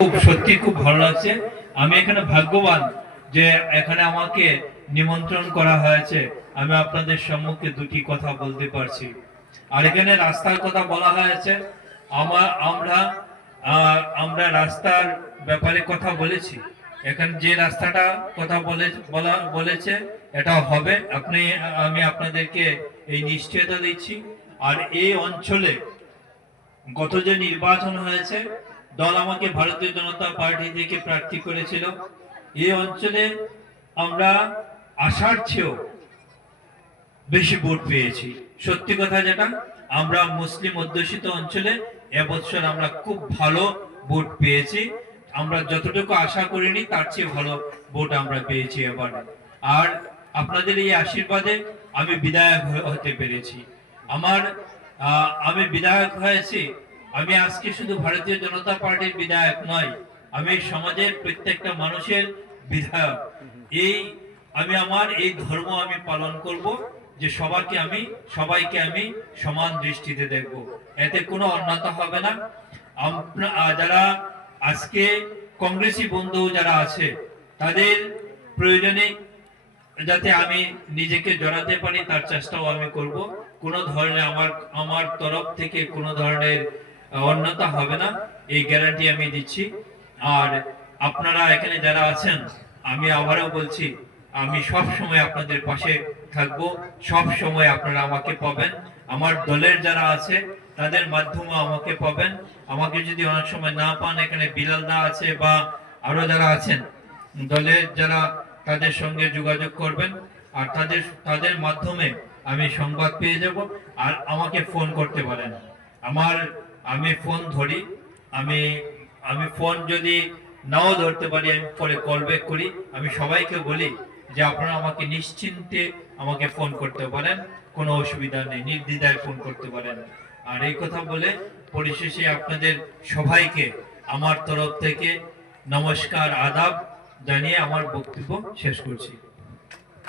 সত্যি খুব ভালো লাগছে। আমি এখানে ভাগ্যবান যে এখানে আমাকে নিমন্ত্রণ করা হয়েছে, আমি আপনাদের সম্মুখে দুটি কথা বলতে পারছি। আর এখানে রাস্তার কথা বলা হয়েছে, আমরা আমরা রাস্তার ব্যাপারে কথা বলেছি। এখানে যে রাস্তাটা কথা বলেছে এটা হবে, আমি আপনাদেরকে এই নিশ্চয়তা দিচ্ছি। আর এই অঞ্চলে গত যে নির্বাচন হয়েছে, দল আমাকে ভারতীয় জনতা পার্টি থেকে প্রার্থী করেছিল। এই অঞ্চলে আমরা আশার চেয়েও বেশি ভোট পেয়েছি। সত্যি কথা যেটা, আমরা মুসলিম অধ্যুষিত অঞ্চলে এবছর আমরা খুব ভালো ভোট পেয়েছি। আমরা যতটুকু আশা করিনি তার চেয়ে ভালো ভোট আমরা পেয়েছি এবারে। আর আপনাদের এই আশীর্বাদে আমি বিধায়ক হতে পেরেছি। আমি বিধায়ক হয়েছি। আমি আজকে শুধু ভারতীয় জনতা পার্টির বিধায়ক নয়, আমি সমাজের প্রত্যেকটা মানুষের বিধায়ক। আমার এই ধর্ম আমি পালন করব যে সবাইকে আমি সমান দৃষ্টিতে দেখব, এতে কোনো অন্যতা হবে না। যারা আজকে কংগ্রেসী বন্ধু যারা আছে, তাদের প্রয়োজনে যাতে আমি নিজেকে জড়াতে পারি তার চেষ্টাও আমি করব। কোনো ধরনের আমার তরফ থেকে কোনো ধরনের অন্যতা হবে না, এই গ্যারান্টি আমি দিচ্ছি। আর আপনারা এখানে যারা আছেন, আমি আবারও বলছি, আমি সব সময় আপনাদের পাশে থাকবো। সব সময় আপনারা আমাকে পাবেন। আমার দলের যারা আছে তাদের মাধ্যমে আমাকে পাবেন। আমাকে যদি অনেক সময় না পান, এখানে বিলাল দা আছে বা আরো যারা আছেন দলের যারা, তাদের সঙ্গে যোগাযোগ করবেন। আর তাদের মাধ্যমে আমি সংবাদ পেয়ে যাব। আর আমাকে ফোন করতে পারেন। আমি ফোন ধরি। আমি ফোন যদি নাও ধরতে পারি, আমি পরে কল ব্যাক করি। আমি সবাইকে বলি যে আপনারা আমাকে নিশ্চিন্তে আমাকে ফোন করতে পারেন, কোনো অসুবিধা নেই, নির্দ্বিধায় ফোন করতে পারেন। আর এই কথা বলে পরিশেষে আপনাদের সবাইকে আমার তরফ থেকে নমস্কার, আদাব জানিয়ে আমার বক্তব্য শেষ করছি।